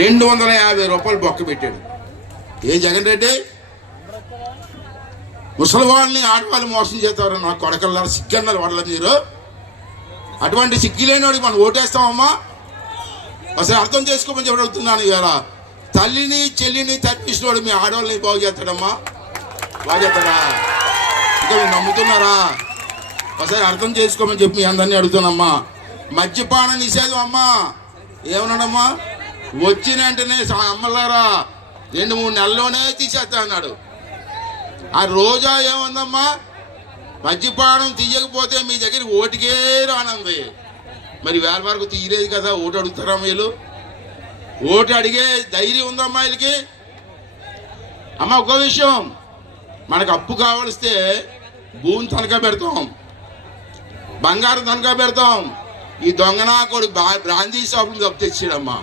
250 రూపాయలు బొక్క పెట్టాడు. ఏ జగన్ రెడ్డి ముసలి వాళ్ళని ఆడవాళ్ళు మోసం చేస్తారు. నా కొడకల్లారు సిగ్గన్నారు వాళ్ళ మీరు. అటువంటి సిగ్గులేని వాడికి మనం ఓటేస్తామమ్మా. అసలు అర్థం చేసుకోమని చెప్పి అడుగుతున్నాను. ఇవాళ తల్లిని చెల్లిని తప్పించినోడు మీ ఆడవాళ్ళని బాగు చేస్తాడమ్మా. బాగు చేస్తాడా? ఇంకా మీరు నమ్ముతున్నారా? ఒకసారి అర్థం చేసుకోమని చెప్పి మీ అందరినీ అడుగుతున్నామ్మా. మద్యపాన నిషేధం అమ్మా. ఏమన్నాడమ్మా? వచ్చిన వెంటనే అమ్మలారా 2-3 నెలల్లోనే తీసేస్తా అన్నాడు. ఆ రోజా ఏముందమ్మా? మద్యపానం తీయకపోతే మీ దగ్గర ఓటుకే రానుంది. మరి వేల వరకు తీయలేదు కదా. ఓటు అడుగుతారా వీళ్ళు? ఓటు అడిగే ధైర్యం ఉందమ్మా వీళ్ళకి? అమ్మ ఒక విషయం, మనకు అప్పు కావలిస్తే భూమి తనఖా పెడతాం, బంగారం తనఖా పెడతాం. ఈ దొంగనా కొడు బ్రాందీ షాపులు తప్పు తెచ్చాడమ్మా.